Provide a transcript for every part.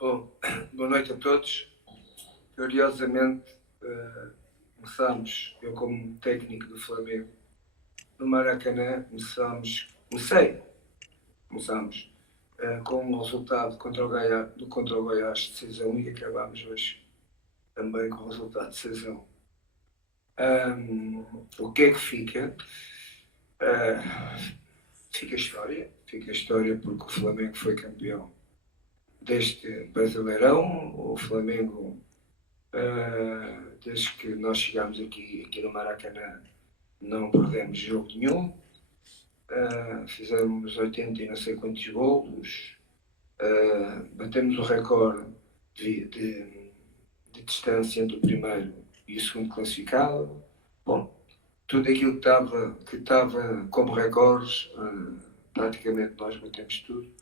Bom, boa noite a todos. Curiosamente, começámos, eu como técnico do Flamengo, no Maracanã, começámos com um resultado contra o Goiás de 6-1 e acabámos hoje também com o resultado de 6-1. O que é que fica? Fica a história porque o Flamengo foi campeão deste Brasileirão. O Flamengo, desde que nós chegámos aqui no Maracanã, não perdemos jogo nenhum. Fizemos 80 e não sei quantos golos. Batemos o recorde de distância entre o primeiro e o segundo classificado. Bom, tudo aquilo que estava como recordes, praticamente nós batemos tudo.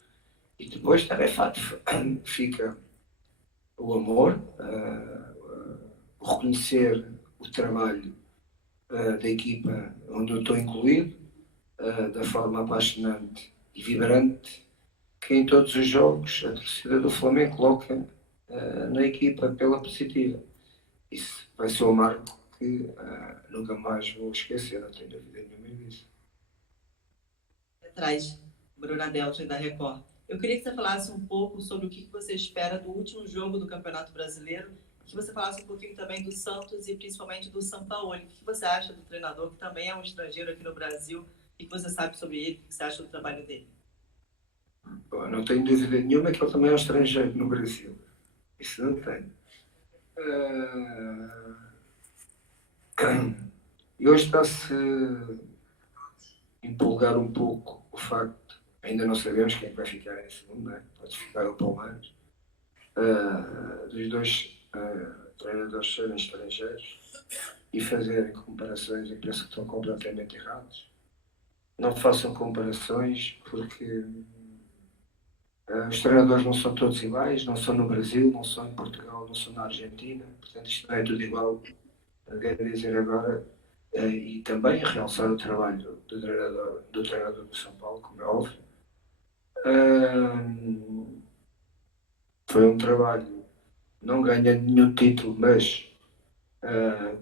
E depois também fica o amor, o reconhecer o trabalho da equipa onde eu estou incluído, da forma apaixonante e vibrante que em todos os jogos a torcida do Flamengo coloca na equipa pela positiva. Isso vai ser um marco que nunca mais vou esquecer, não tenho dúvida nenhuma disso. Atrás, Bruna Delta da Record. Eu queria que você falasse um pouco sobre o que você espera do último jogo do Campeonato Brasileiro, que você falasse um pouquinho também do Santos e principalmente do Sampaoli. O que você acha do treinador, que também é um estrangeiro aqui no Brasil? O que você sabe sobre ele? O que você acha do trabalho dele? Bom, não tenho dúvida nenhuma que ele também é um estrangeiro no Brasil. Isso não tenho. E hoje está-se empolgar um pouco o facto, ainda não sabemos quem é que vai ficar em segundo, né? Pode ficar o Palmeiras, dos dois treinadores serem estrangeiros e fazerem comparações, eu penso que estão completamente errados. Não façam comparações porque os treinadores não são todos iguais, não são no Brasil, não são em Portugal, não são na Argentina, portanto isto não é tudo igual. Quero dizer agora, e também realçar o trabalho do treinador do São Paulo, como é óbvio. Foi um trabalho, não ganha nenhum título, mas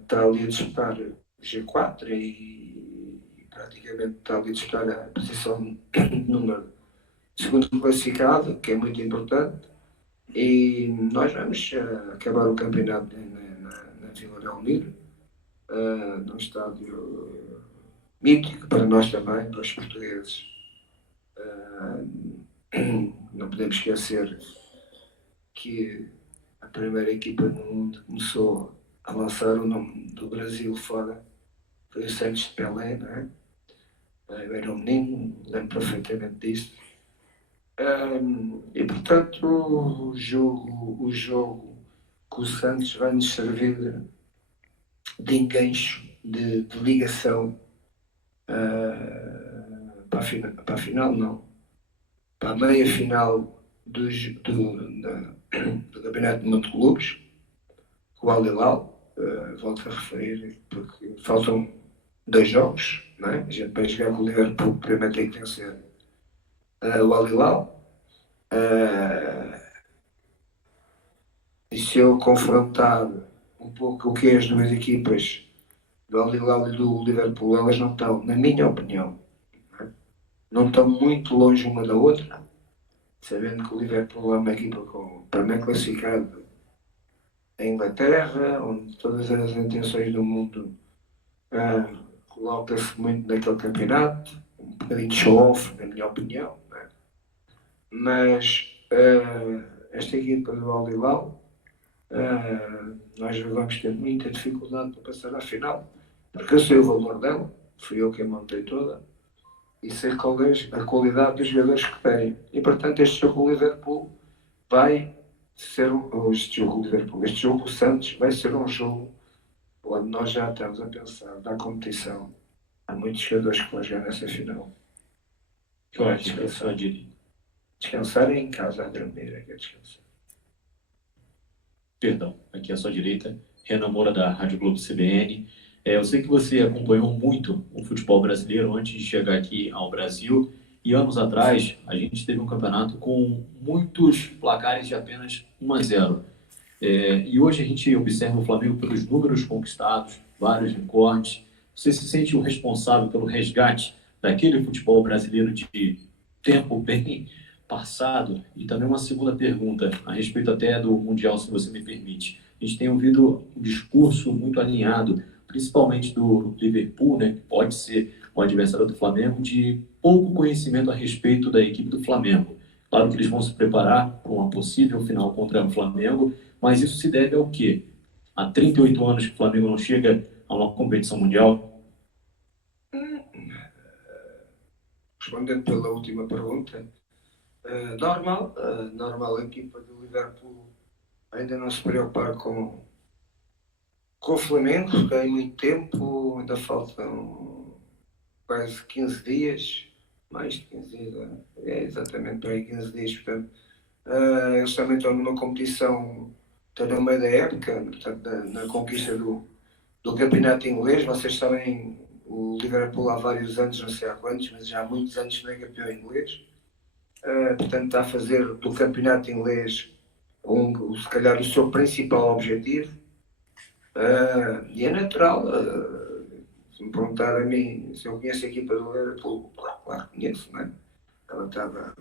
está ali a disputar o G4 e praticamente está ali a disputar a posição número segundo classificado, que é muito importante. E nós vamos acabar o campeonato na Vila Belmiro, num estádio mítico para nós também, para os portugueses. Não podemos esquecer que a primeira equipa no mundo começou a lançar o nome do Brasil fora. Foi o Santos de Pelé, não é? Eu era um menino, lembro perfeitamente disso. E portanto o jogo com o Santos vai nos servir de engancho, de ligação para a final não, para a meia final do Campeonato de Mundo de Clubes, com o Al Hilal, volto a referir, porque faltam 2 jogos, não é? A gente vai jogar com o Liverpool, primeiro tem que vencer o Al Hilal. E se eu confrontar um pouco o que é as duas equipas do Al Hilal e do Liverpool, elas não estão, na minha opinião, não estão muito longe uma da outra, sabendo que o Liverpool é uma equipa para mim classificado em Inglaterra, onde todas as intenções do mundo coloca-se muito naquele campeonato, um bocadinho de show-off, na minha opinião, né? Mas esta equipa do Al Hilal, nós vamos ter muita dificuldade para passar à final, porque eu sei o valor dela, fui eu quem montei toda, e sei qual é a qualidade dos jogadores que tem. E portanto este jogo com o Liverpool vai ser este jogo com o Santos vai ser um jogo onde nós já estamos a pensar na competição. Há muitos jogadores que vão jogar nessa final. Eu acho que é só direito. Descansar em casa, a dormir, é que é descansar. Perdão, aqui à sua direita, Renan Moura da Rádio Globo CBN. Eu sei que você acompanhou muito o futebol brasileiro antes de chegar aqui ao Brasil E anos atrás, a gente teve um campeonato com muitos placares de apenas 1-0. E hoje a gente observa o Flamengo pelos números conquistados, vários recordes. Você se sente o responsável pelo resgate daquele futebol brasileiro de tempo bem passado? E também uma segunda pergunta, a respeito até do Mundial, se você me permite. A gente tem ouvido um discurso muito alinhado, principalmente do Liverpool, né, que pode ser o adversário do Flamengo, de pouco conhecimento a respeito da equipe do Flamengo. Claro que eles vão se preparar para uma possível final contra o Flamengo, mas isso se deve ao quê? Há 38 anos que o Flamengo não chega a uma competição mundial? Respondendo pela última pergunta, normal a equipa do Liverpool ainda não se preocupar com o Flamengo, porque há muito tempo, ainda faltam quase 15 dias, mais de 15 dias, exatamente para aí 15 dias, portanto, eles também estão numa competição, estão no meio da época, portanto, na conquista do campeonato inglês. Vocês sabem, o Liverpool há vários anos, não sei há quantos, mas já há muitos anos não é campeão inglês. Portanto, está a fazer do campeonato inglês se calhar o seu principal objetivo. E é natural, se me perguntar a mim se eu conheço a equipa do Liverpool, claro que conheço, não é? Ela estava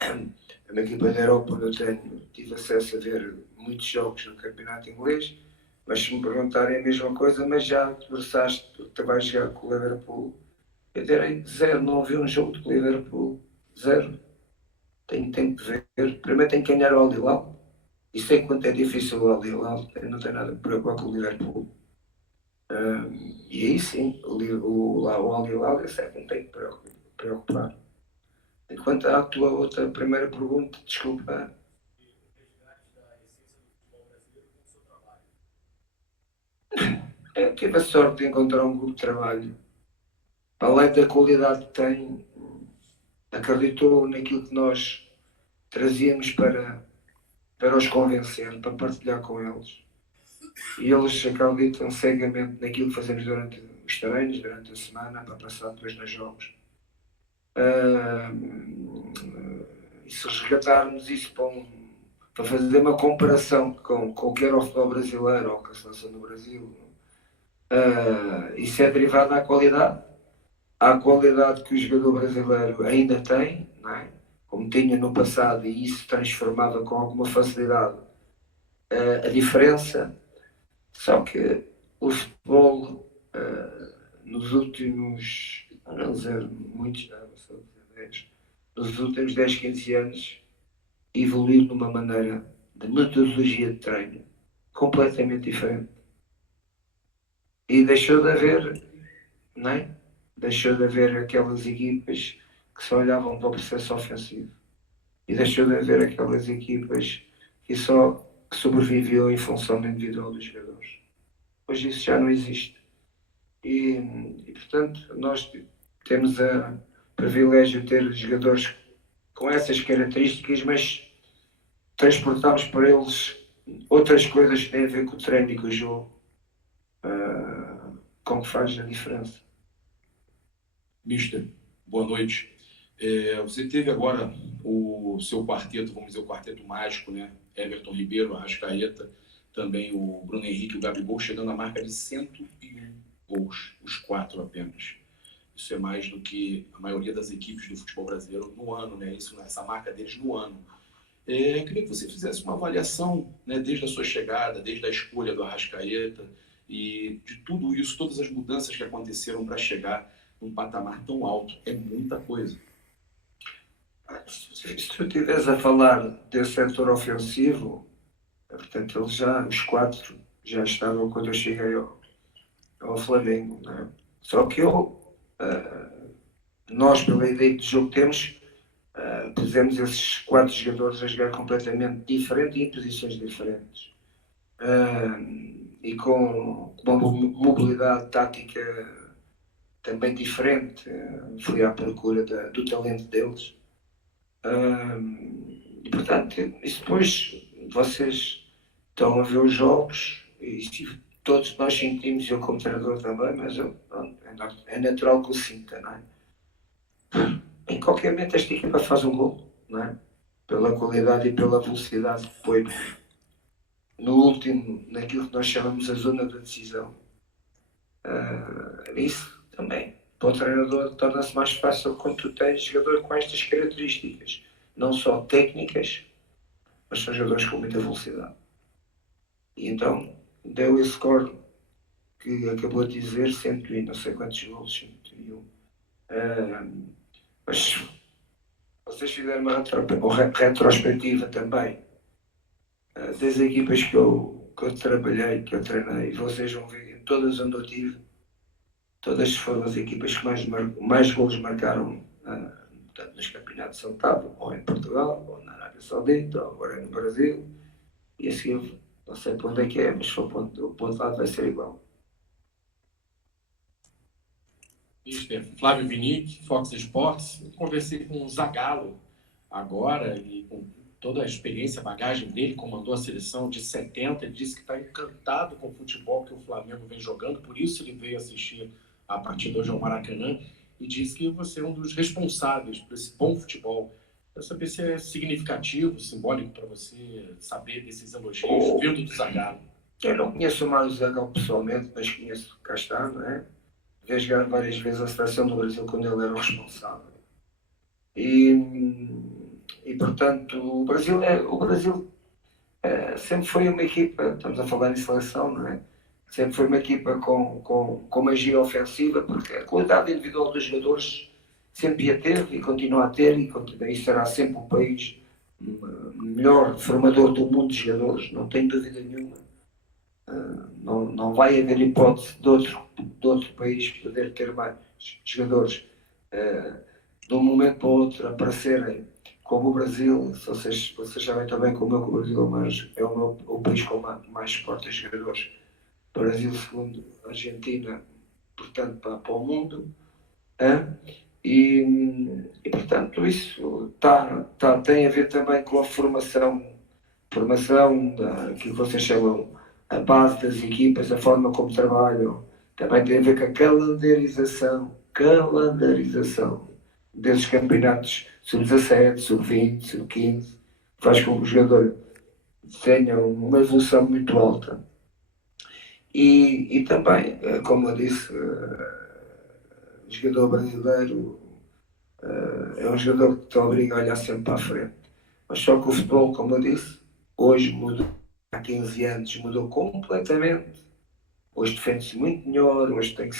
é uma equipa da Europa onde eu tive acesso a ver muitos jogos no campeonato inglês, mas se me perguntarem a mesma coisa, mas já te versaste, tu vais jogar com o Liverpool, eu direi zero, não vi um jogo do Liverpool, zero. Tenho tempo de ver, primeiro tenho que ganhar o Al Hilal, e sei quanto é difícil o Al Hilal, não tem nada a preocupar com o Liverpool. E aí sim, o Al Hilal eu sei que não tenho que preocupar. Enquanto à tua outra primeira pergunta, desculpa. Eu tive a sorte de encontrar um grupo de trabalho, além da qualidade que tem, acreditou naquilo que nós trazíamos para os convencer, para partilhar com eles. E eles acreditam cegamente naquilo que fazemos durante os treinos, durante a semana, para passar depois nos jogos. E se resgatarmos isso para fazer uma comparação com o que era o futebol brasileiro ou com a seleção do Brasil, isso é derivado à qualidade que o jogador brasileiro ainda tem, não é? Como tinha no passado, e isso transformava com alguma facilidade a diferença. Só que o futebol nos últimos, não dizer muitos anos, nos últimos 10, 15 anos, evoluiu de uma maneira de metodologia de treino completamente diferente. E deixou de haver, não é? Deixou de haver aquelas equipas que só olhavam para o processo ofensivo. E deixou de haver aquelas equipas que sobreviviam em função da individual dos jogadores. Hoje isso já não existe. E portanto, nós temos o privilégio de ter jogadores com essas características, mas transportamos para eles outras coisas que têm a ver com o treino e com o jogo, com que faz a diferença. Mister, boa noite. Você teve agora o seu quarteto, vamos dizer, o quarteto mágico, né? Everton Ribeiro, Arrascaeta, também o Bruno Henrique e o Gabigol, chegando à marca de 101 gols, os 4 apenas. Isso é mais do que a maioria das equipes do futebol brasileiro no ano, né? Essa marca deles no ano. Eu queria que você fizesse uma avaliação, né, desde a sua chegada, desde a escolha do Arrascaeta e de tudo isso, todas as mudanças que aconteceram para chegar num patamar tão alto. É muita coisa. Se tu estiveres a falar desse setor ofensivo, portanto, os 4 já estavam quando eu cheguei ao Flamengo, não é? Só que nós, pela ideia de jogo que temos, pusemos esses 4 jogadores a jogar completamente diferente e em posições diferentes. E com uma mobilidade tática também diferente. Fui à procura do talento deles. E portanto, isso depois vocês estão a ver os jogos e todos nós sentimos, eu como treinador também, mas é natural que eu sinta, não é? em qualquer momento esta equipa faz um gol, não é? Pela qualidade e pela velocidade que foi no último, naquilo que nós chamamos a zona da decisão. Isso também, para o treinador, torna-se mais fácil quando tu tens jogador com estas características, não só técnicas, mas são jogadores com muita velocidade. E então, deu esse score que acabou de dizer, 100 e não sei quantos gols, 101. Mas vocês fizeram uma retrospectiva também das equipas que eu trabalhei, que eu treinei, e vocês vão ver, em todas onde eu tive, todas foram as equipas que mais gols marcaram, tanto nos campeonatos de São Paulo, ou em Portugal, ou na Arábia Saudita, ou agora no Brasil, e a seguir, não sei para onde é que é, mas o ponto lado vai ser igual. Mister Flávio Vinick, Fox Sports. Eu conversei com o Zagallo agora e com toda a experiência, a bagagem dele, comandou a seleção de 70, ele disse que está encantado com o futebol que o Flamengo vem jogando, por isso ele veio assistir a partida hoje ao Maracanã e disse que você é um dos responsáveis por esse bom futebol. Eu saber se é significativo, simbólico para você saber desses elogios vindo do Zagallo. Eu não conheço o Mário Zagallo pessoalmente, mas conheço, cá está, não é? Vi jogar várias vezes a seleção do Brasil quando ele era o responsável. E portanto, o Brasil sempre foi uma equipa, estamos a falar em seleção, não é? Sempre foi uma equipa com magia ofensiva, porque a qualidade individual dos jogadores sempre a teve e continua a ter, e será sempre o país melhor formador do mundo de jogadores, não tenho dúvida nenhuma. Não vai haver hipótese de outro país poder ter mais jogadores de um momento para o outro aparecerem como o Brasil. Vocês sabem também como o Brasil é o país com mais portas jogadores. Brasil segundo, Argentina, portanto, para o mundo. E portanto, isso tem a ver também com a formação daquilo que vocês chamam a base das equipas, a forma como trabalham. Também tem a ver com a calendarização desses campeonatos sub-17, sub-20, sub-15, faz com que o jogador tenha uma evolução muito alta. E também, como eu disse, o jogador brasileiro é um jogador que te obriga a olhar sempre para a frente. Mas só que o futebol, como eu disse, hoje mudou. Há 15 anos mudou completamente. Hoje defende-se muito melhor, hoje tem que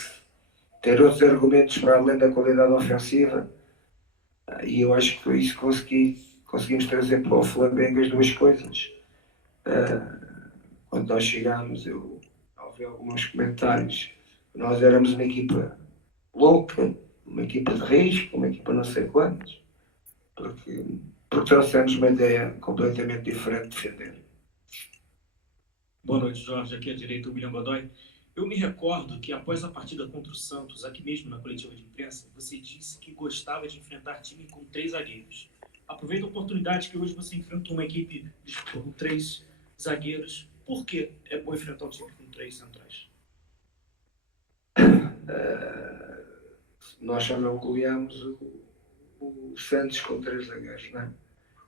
ter outros argumentos para além da qualidade ofensiva. E eu acho que foi isso que conseguimos trazer para o Flamengo as duas coisas. Quando nós chegámos, eu ouvi alguns comentários, nós éramos uma equipa louca, uma equipa de risco, uma equipa não sei quantos, porque trouxemos uma ideia completamente diferente de defender. Boa noite, Jorge. Aqui à direita o William Godoy. Eu me recordo que após a partida contra o Santos, aqui mesmo na coletiva de imprensa, você disse que gostava de enfrentar time com 3 zagueiros. Aproveita a oportunidade que hoje você enfrenta uma equipe com 3 zagueiros. Por que é bom enfrentar um time com 3 centrais? Nós já não goleámos o Santos com 3 zagueiros, não é?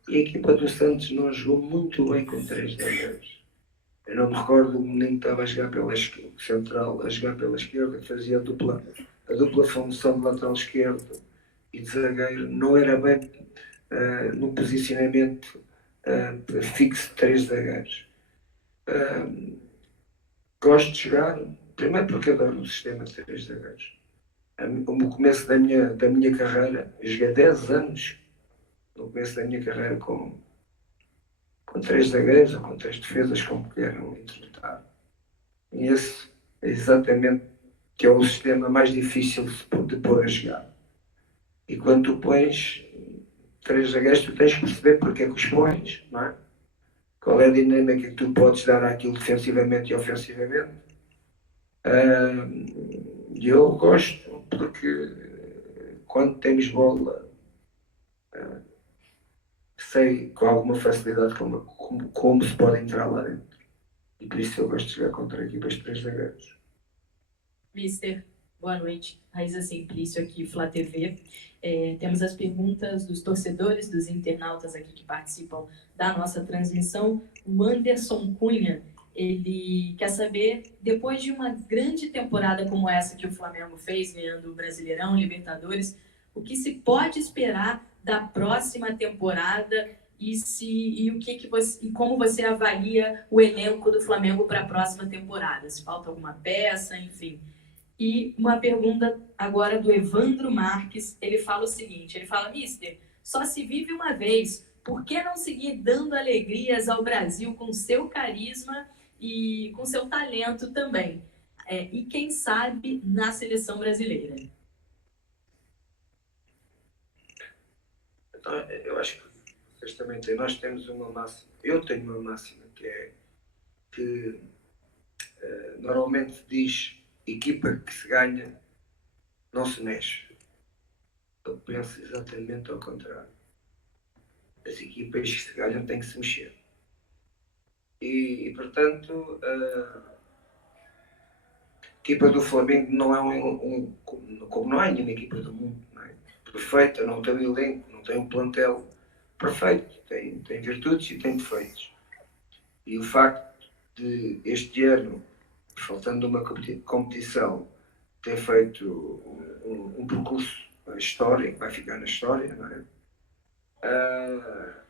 E a equipa do Santos não jogou muito bem com 3 zagueiros. Eu não me recordo o menino que estava a jogar pela central, a jogar pela esquerda, que fazia a dupla função de lateral esquerdo e de zagueiro. Não era bem no posicionamento fixo de 3 zagueiros. Gosto de jogar, primeiro porque adoro o sistema de 3 zagueiros. No começo da minha carreira, eu joguei 10 anos no começo da minha carreira com 3 zagueiros ou com 3 defesas, como queiram interpretar. E esse é exatamente que é o sistema mais difícil de pôr a jogar. E quando tu pões 3 zagueiros, tu tens que perceber porque é que os pões, não é? Qual é a dinâmica que tu podes dar àquilo defensivamente e ofensivamente. E eu gosto porque quando temos bola sei com alguma facilidade como se pode entrar lá dentro. E por isso eu gosto de jogar contra equipas de 3 zagueiros. Mister, Boa noite, Raíza Simplício aqui, Flá TV. Temos as perguntas dos torcedores, dos internautas aqui que participam da nossa transmissão. O Anderson Cunha, ele quer saber, depois de uma grande temporada como essa que o Flamengo fez, ganhando o Brasileirão, Libertadores, o que se pode esperar da próxima temporada e como você avalia o elenco do Flamengo para a próxima temporada? Se falta alguma peça, enfim. E uma pergunta agora do Evandro Marques, ele fala o seguinte, ele fala: Mister, só se vive uma vez, por que não seguir dando alegrias ao Brasil com seu carisma e com seu talento também? E quem sabe na seleção brasileira? Então, eu acho que vocês também têm, nós temos uma máxima, eu tenho uma máxima que é que normalmente diz equipa que se ganha não se mexe. Eu penso exatamente ao contrário. As equipas que se ganham têm que se mexer. E portanto, a equipa do Flamengo não é como não há nenhuma equipa do mundo, não é? Perfeita, não tem um elenco, não tem um plantel perfeito, tem virtudes e tem defeitos. E o facto de este ano, faltando uma competição, ter feito um percurso histórico, vai ficar na história, não é?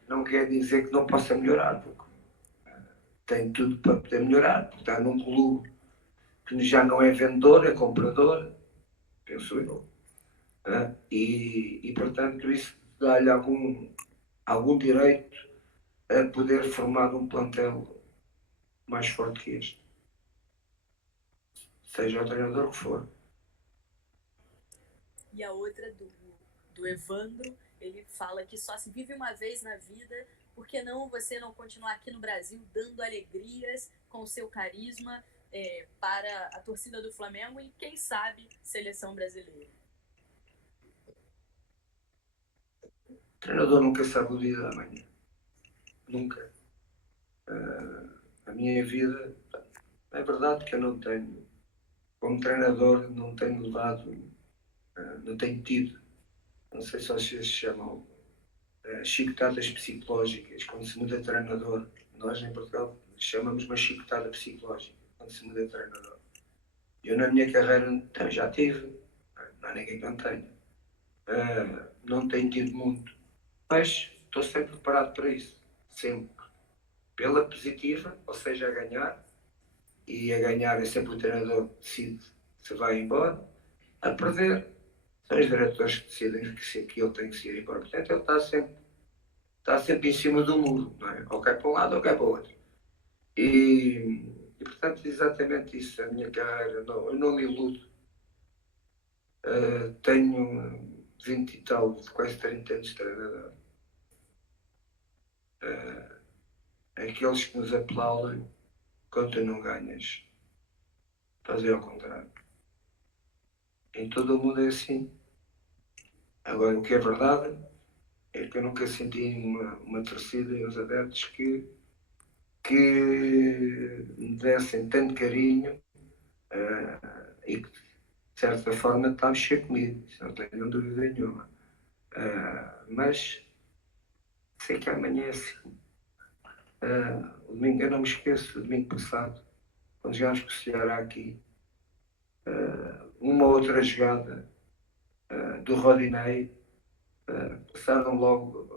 Não quer dizer que não possa melhorar, porque tem tudo para poder melhorar, porque está num clube que já não é vendedor, é comprador, penso eu. E portanto isso dá-lhe algum direito a poder formar um plantel mais forte que este. Seja o treinador que for. E a outra do Evandro, ele fala que só se vive uma vez na vida, por que não você não continuar aqui no Brasil dando alegrias com o seu carisma para a torcida do Flamengo e, quem sabe, seleção brasileira? O treinador nunca sabe o dia da manhã. Nunca. A minha vida, é verdade que eu não tenho, como treinador, não tenho levado, não tenho tido, não sei se vocês chamam, chicotadas psicológicas, quando se muda de treinador. Nós em Portugal chamamos uma chicotada psicológica, quando se muda de treinador. Eu na minha carreira já tive, não há ninguém que não tenha. Não tenho tido muito, mas estou sempre preparado para isso, sempre. Pela positiva, ou seja, a ganhar, e a ganhar é sempre o treinador que decide se vai embora. A perder, são os diretores que decidem que ele tem que se ir embora. Portanto, ele está sempre em cima do muro, não é? Ou cai para um lado ou cai para o outro. E portanto, exatamente isso. A minha carreira, eu não me iludo. Tenho 20 e tal, quase 30 anos de treinador. Aqueles que nos aplaudem quando tu não ganhas, fazem ao contrário. Em todo o mundo é assim. Agora, o que é verdade é que eu nunca senti uma torcida e uns adeptos que me dessem tanto carinho e que, de certa forma, está a mexer comigo, não tenho dúvida nenhuma. Mas sei que amanhã é assim. O domingo, eu não me esqueço, o domingo passado, quando jogámos com o Ceará aqui, uma outra jogada do Rodinei, passaram logo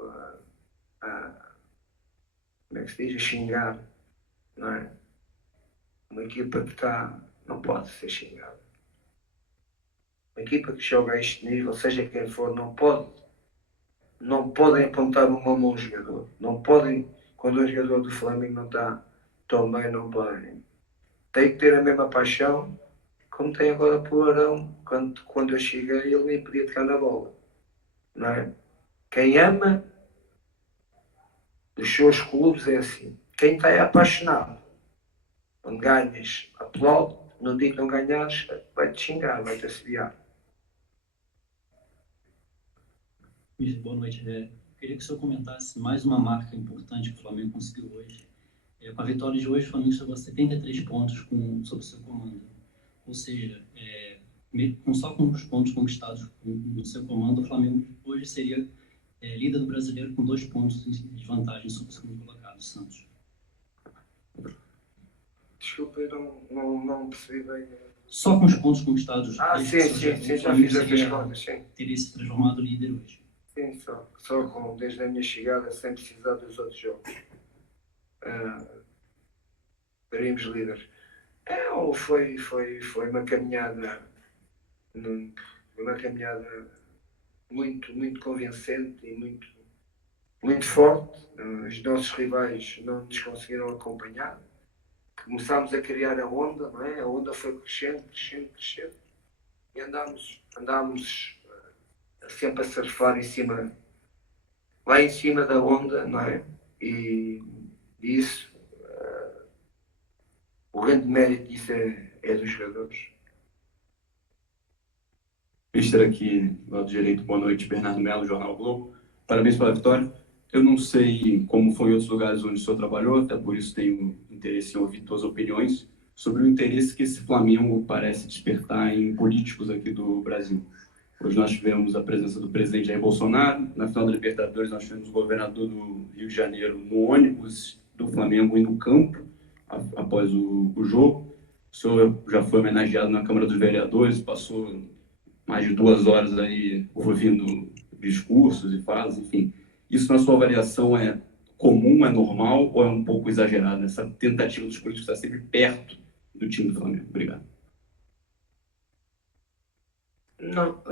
como é que se diz, a xingar, não é? Uma equipa que não pode ser xingada. Uma equipa que joga a este nível, seja quem for, não podem apontar uma mão a um jogador. Não podem, quando um jogador do Flamengo não está tão bem, não podem. Tem que ter a mesma paixão como tem agora para o Arão. Quando eu cheguei, ele nem podia tocar na bola. Não é? Quem ama os seus clubes é assim. Quem está é apaixonado. Quando ganhas, aplaude. No dia que não ganhares, vai-te xingar, vai-te assobiar. Boa noite. Queria que o senhor comentasse mais uma marca importante que o Flamengo conseguiu hoje. Com a vitória de hoje, o Flamengo chegou a 73 pontos sob o seu comando. Ou seja, só com os pontos conquistados no seu comando, o Flamengo hoje seria líder do Brasileiro com 2 pontos de vantagem sobre o segundo colocado, o Santos. Desculpa, eu não percebi bem. Só com os pontos conquistados. Sim, já fiz essas contas, sim. Teria se transformado líder hoje. Sim, só desde a minha chegada, sem precisar dos outros jogos. Seríamos líderes. Foi uma caminhada, muito convincente e muito forte. Os nossos rivais não nos conseguiram acompanhar. Começámos a criar a onda, não é? A onda foi crescendo. E andámos sempre a surfar lá em cima da onda, não é? E isso, o grande mérito disso é dos jogadores. Mister aqui, do lado direito, boa noite, Bernardo Melo, Jornal Globo. Parabéns pela vitória. Eu não sei como foi em outros lugares onde o senhor trabalhou, até por isso tenho interesse em ouvir suas opiniões sobre o interesse que esse Flamengo parece despertar em políticos aqui do Brasil. Hoje nós tivemos a presença do presidente Jair Bolsonaro, na final da Libertadores nós tivemos o governador do Rio de Janeiro no ônibus do Flamengo e no campo, após o jogo. O senhor já foi homenageado na Câmara dos Vereadores, passou mais de 2 horas aí ouvindo discursos e falas, enfim. Isso, na sua avaliação, é comum, é normal ou é um pouco exagerado? Essa tentativa dos políticos estar sempre perto do time do Flamengo. Obrigado. Não,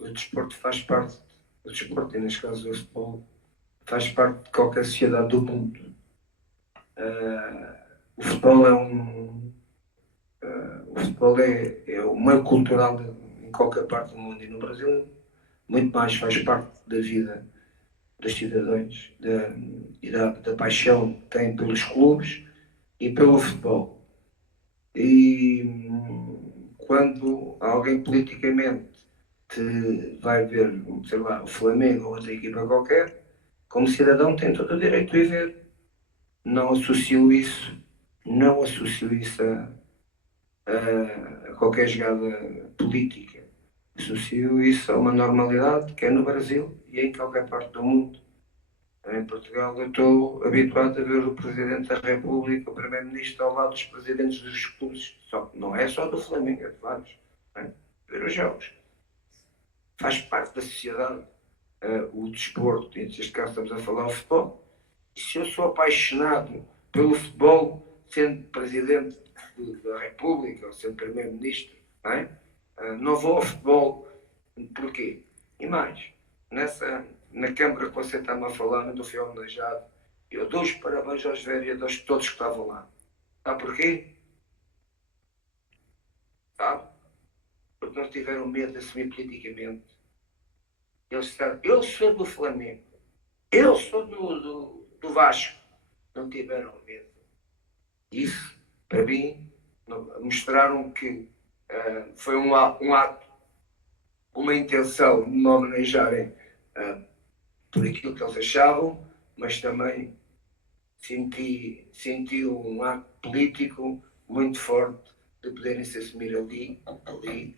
o desporto faz parte, o desporto, e neste caso o futebol, faz parte de qualquer sociedade do mundo. O futebol é o meio cultural em qualquer parte do mundo, e no Brasil muito mais faz parte da vida dos cidadãos e da paixão que têm pelos clubes e pelo futebol. E quando alguém politicamente vai ver, sei lá, o Flamengo ou outra equipa qualquer, como cidadão tem todo o direito de ver. Não associo isso a qualquer jogada política. Associo isso a uma normalidade que é no Brasil e em qualquer parte do mundo. Em Portugal eu estou habituado a ver o Presidente da República, o Primeiro-Ministro ao lado dos presidentes dos clubes. Não é só do Flamengo, é de vários. Ver os jogos. Faz parte da sociedade. O desporto, neste caso estamos a falar de futebol. E se eu sou apaixonado pelo futebol, sendo Presidente da República ou sendo Primeiro-Ministro, não vou ao futebol. Porquê? E mais, na Câmara que você está-me a falar, onde eu fui homenageado, eu dou os parabéns aos vereadores todos que estavam lá. Sabe porquê? Sabe? Porque não tiveram medo de assumir politicamente. Eles disseram, eu sou do Flamengo, eu sou do Vasco. Não tiveram medo. Isso, para mim, mostraram que foi um ato, uma intenção de me homenagearem por aquilo que eles achavam, mas também senti um ato político muito forte de poderem se assumir ali,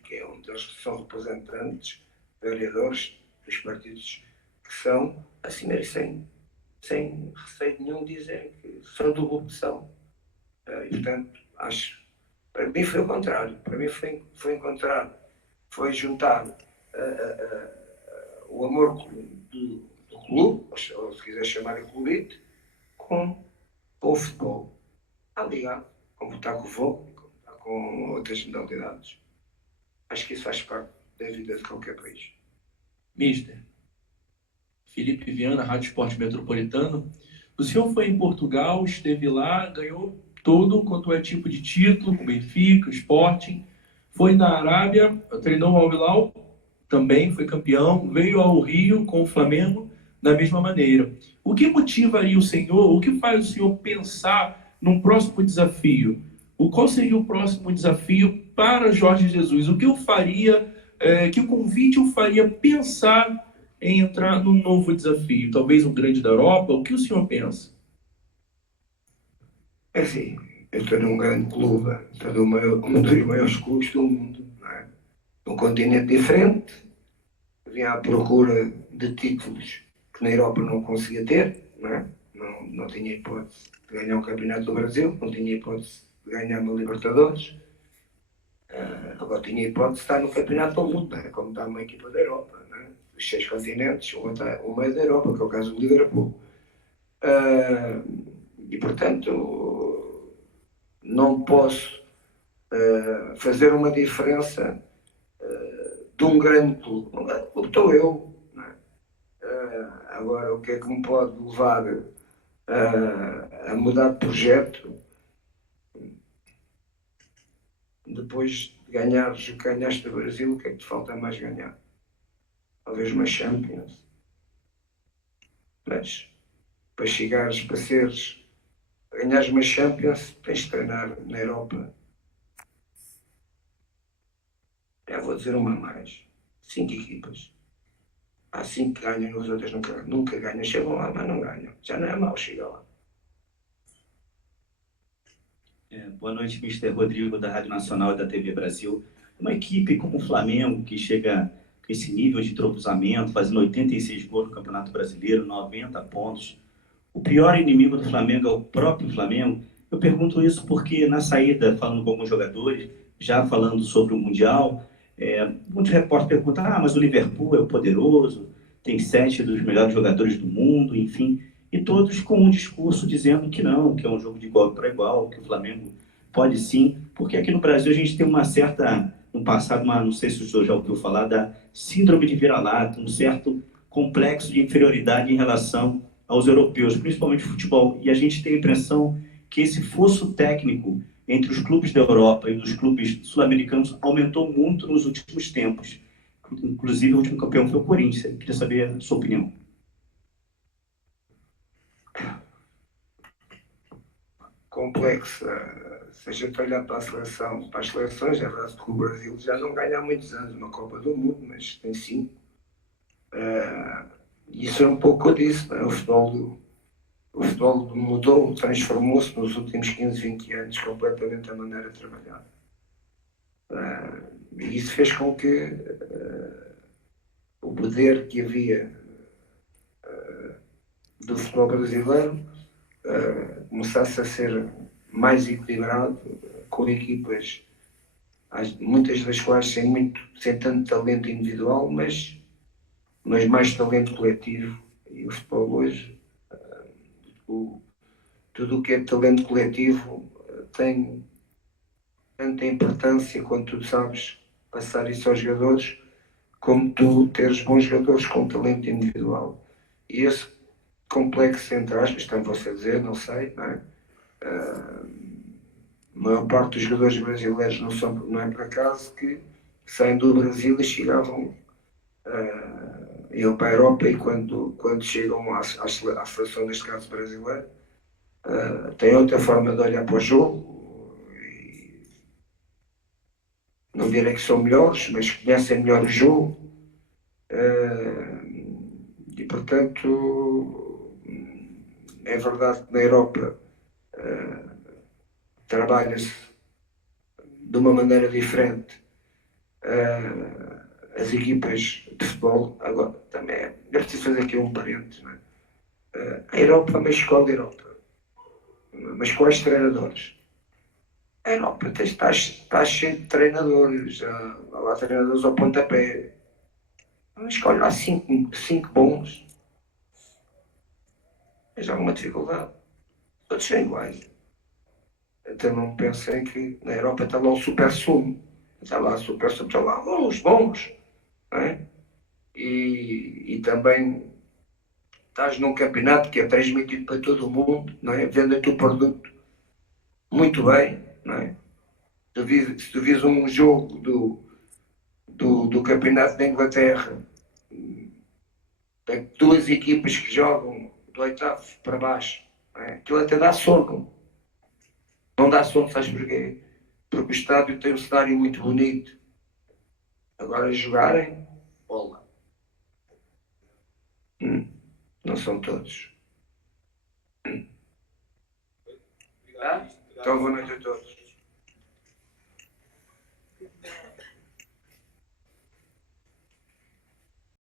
que é onde eles são representantes, vereadores dos partidos que são, assumir sem receio nenhum dizer que são do grupo que são. E portanto, para mim foi o contrário, para mim foi encontrar, foi juntar o amor do clube, ou se quiser chamar de clubite, com o futebol. Está ligado, como está com o vôlei, como está com outras modalidades. Acho que isso faz parte da vida de qualquer país. Mister Felipe Viana, Rádio Esporte Metropolitano. O senhor foi em Portugal, esteve lá, ganhou todo quanto é tipo de título, o Benfica, o Sporting. Foi na Arábia, treinou o Al Hilal, também foi campeão, veio ao Rio com o Flamengo da mesma maneira. O que motivaria o senhor, o que faz o senhor pensar num próximo desafio? Qual seria o próximo desafio para Jorge Jesus? O que eu faria, que convite eu faria pensar em entrar num novo desafio? Talvez um grande da Europa? O que o senhor pensa? É assim, eu estou num grande clube, estou um dos maiores clubes do mundo, não é? um continente diferente, vinha à procura de títulos que na Europa não conseguia ter, não é? Não tinha hipótese de ganhar um campeonato do Brasil, não tinha hipótese de ganhar uma Libertadores. Agora tinha hipótese de estar no campeonato do mundo, não é? Como está uma equipa da Europa, não é? Os 6 continentes, o meio da Europa, que é o caso do Liverpool. E portanto não posso fazer uma diferença de um grande clube. Como estou eu, não é? Agora o que é que me pode levar a mudar de projeto depois de ganhares o que ganhaste do Brasil? O que é que te falta mais ganhar? Talvez uma Champions, mas para chegares, para ganhares uma Champions, tens de treinar na Europa. Vou dizer uma a mais: 5 equipas. Há 5 que ganham, os outros nunca ganham. Chegam lá, mas não ganham. Já não é mau chegar lá. Boa noite, Mister Rodrigo, da Rádio Nacional e da TV Brasil. Uma equipe como o Flamengo, que chega com esse nível de entrosamento, fazendo 86 gols no Campeonato Brasileiro, 90 pontos. O pior inimigo do Flamengo é o próprio Flamengo. Eu pergunto isso porque na saída, falando com alguns jogadores, já falando sobre o Mundial, muitos repórteres perguntam, mas o Liverpool é o poderoso, tem 7 dos melhores jogadores do mundo, enfim, e todos com um discurso dizendo que não, que é um jogo de igual para igual, que o Flamengo pode sim, porque aqui no Brasil a gente tem uma certa, no passado, não sei se o senhor já ouviu falar, da síndrome de vira-lata, um certo complexo de inferioridade em relação aos europeus, principalmente futebol, e a gente tem a impressão que esse fosso técnico entre os clubes da Europa e os clubes sul-americanos aumentou muito nos últimos tempos. Inclusive, o último campeão foi o Corinthians. Eu queria saber a sua opinião. Complexa. Se a gente olhar para as seleções, é verdade que o Brasil já não ganha há muitos anos uma Copa do Mundo, mas tem 5. Isso é um pouco disso, não é? O futebol mudou, transformou-se nos últimos 15, 20 anos completamente a maneira de trabalhar. E isso fez com que o poder que havia do futebol brasileiro começasse a ser mais equilibrado, com equipas, muitas das quais sem tanto talento individual, mas mais talento coletivo. E o futebol hoje, tudo o que é talento coletivo tem tanta importância quando tu sabes passar isso aos jogadores, como tu teres bons jogadores com talento individual. E esse complexo, entre aspas, estão a dizer, não sei, não é? A maior parte dos jogadores brasileiros não é por acaso que saem do Brasil e chegavam para a Europa, e quando chegam à seleção, neste caso brasileira, têm outra forma de olhar para o jogo. E não direi que são melhores, mas conhecem melhor o jogo. E portanto, é verdade que na Europa trabalha-se de uma maneira diferente as equipas de futebol. Agora, também é preciso fazer aqui um parênteses, não é? A Europa, mas qual a Europa? Mas quais treinadores? A Europa está cheio de treinadores, há lá treinadores ao pontapé. Escolhe lá 5 bons. Mas há alguma dificuldade. Todos são iguais. Então não pensem que na Europa está lá o super sumo. Está lá o super sumo, estão lá bons. Não é? E também estás num campeonato que é transmitido para todo o mundo, não é? Vende o teu produto muito bem, não é? Se tu vis um jogo do campeonato da Inglaterra, tem 2 equipas que jogam do 8º para baixo, não é? Aquilo até dá sono. Não dá sono, sabes porquê? Porque o estádio tem um cenário muito bonito. Agora jogarem, bola. Não são todos. Então, boa noite a todos.